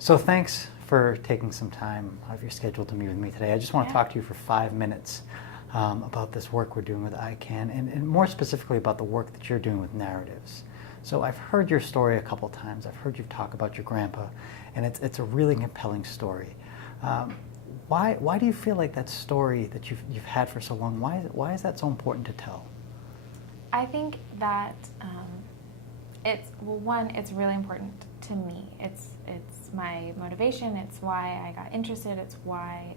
So thanks for taking some time out of your schedule to meet with me today. I just want to talk to you for 5 minutes about this work we're doing with ICANN, and more specifically about the work that you're doing with narratives. So I've heard your story a couple times. I've heard you talk about your grandpa, and it's a really compelling story. Why do you feel like that story that you've had for so long, why is that so important to tell? I think that it's really important to me. It's my motivation. It's why I got interested. It's why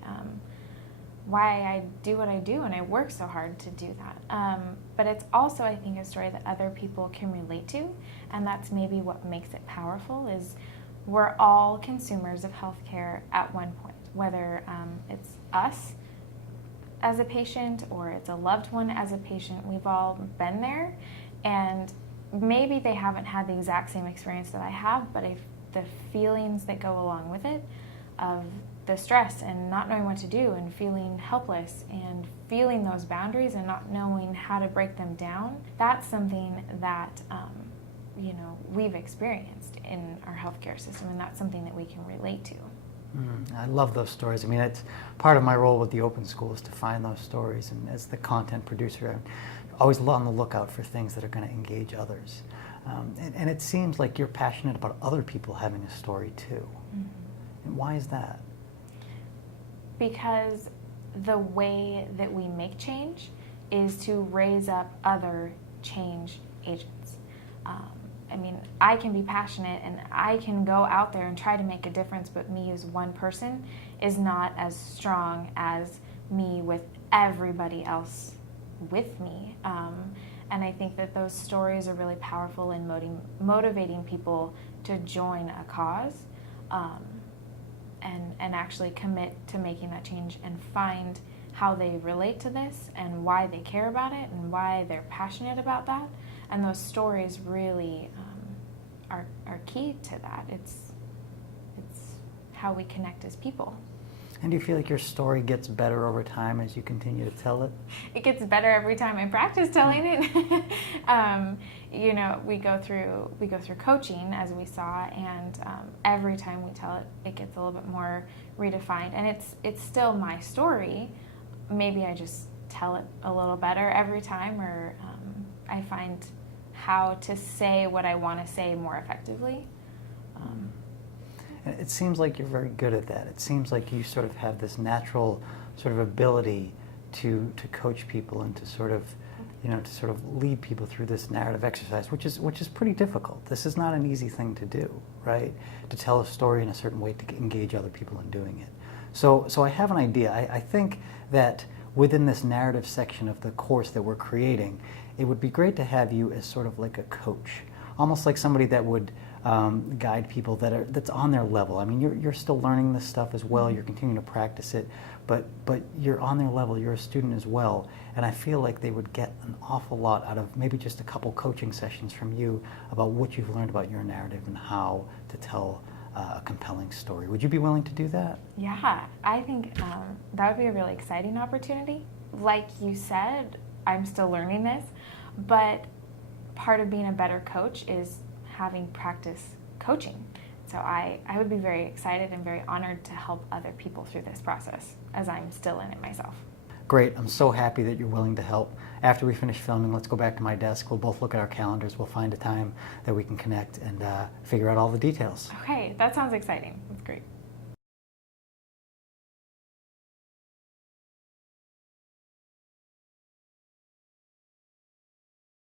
I do what I do, and I work so hard to do that. But it's also, I think, a story that other people can relate to, and that's maybe what makes it powerful. Is we're all consumers of healthcare at one point, whether it's us as a patient or it's a loved one as a patient. We've all been there, and maybe they haven't had the exact same experience that I have, but the feelings that go along with it, of the stress and not knowing what to do and feeling helpless and feeling those boundaries and not knowing how to break them down, that's something that we've experienced in our healthcare system, and that's something that we can relate to. I love those stories. I mean, it's part of my role with the Open School is to find those stories, and as the content producer, I'm always on the lookout for things that are going to engage others. And it seems like you're passionate about other people having a story too. Mm-hmm. And why is that? Because the way that we make change is to raise up other change agents. I mean, I can be passionate and I can go out there and try to make a difference, but me as one person is not as strong as me with everybody else with me. And I think that those stories are really powerful in motivating people to join a cause and actually commit to making that change and find how they relate to this and why they care about it and why they're passionate about that. And those stories really are key to that. It's how we connect as people. And do you feel like your story gets better over time as you continue to tell it? It gets better every time I practice telling it. We go through coaching, as we saw, and every time we tell it, it gets a little bit more redefined. And it's still my story. Maybe I just tell it a little better every time, or I find how to say what I want to say more effectively. And it seems like you're very good at that. It seems like you sort of have this natural sort of ability to coach people and to sort of lead people through this narrative exercise, which is pretty difficult. This is not an easy thing to do, right? To tell a story in a certain way to engage other people in doing it. So I have an idea. I think that within this narrative section of the course that we're creating, it would be great to have you as sort of like a coach, almost like somebody that would guide people that's on their level. I mean, you're still learning this stuff as well. You're continuing to practice it, but you're on their level. You're a student as well, and I feel like they would get an awful lot out of maybe just a couple coaching sessions from you about what you've learned about your narrative and how to tell a compelling story. Would you be willing to do that? Yeah, I think that would be a really exciting opportunity. Like you said, I'm still learning this, but part of being a better coach is having practice coaching. So I would be very excited and very honored to help other people through this process, as I'm still in it myself. Great. I'm so happy that you're willing to help. After we finish filming, let's go back to my desk. We'll both look at our calendars. We'll find a time that we can connect and figure out all the details. Okay, that sounds exciting. That's great.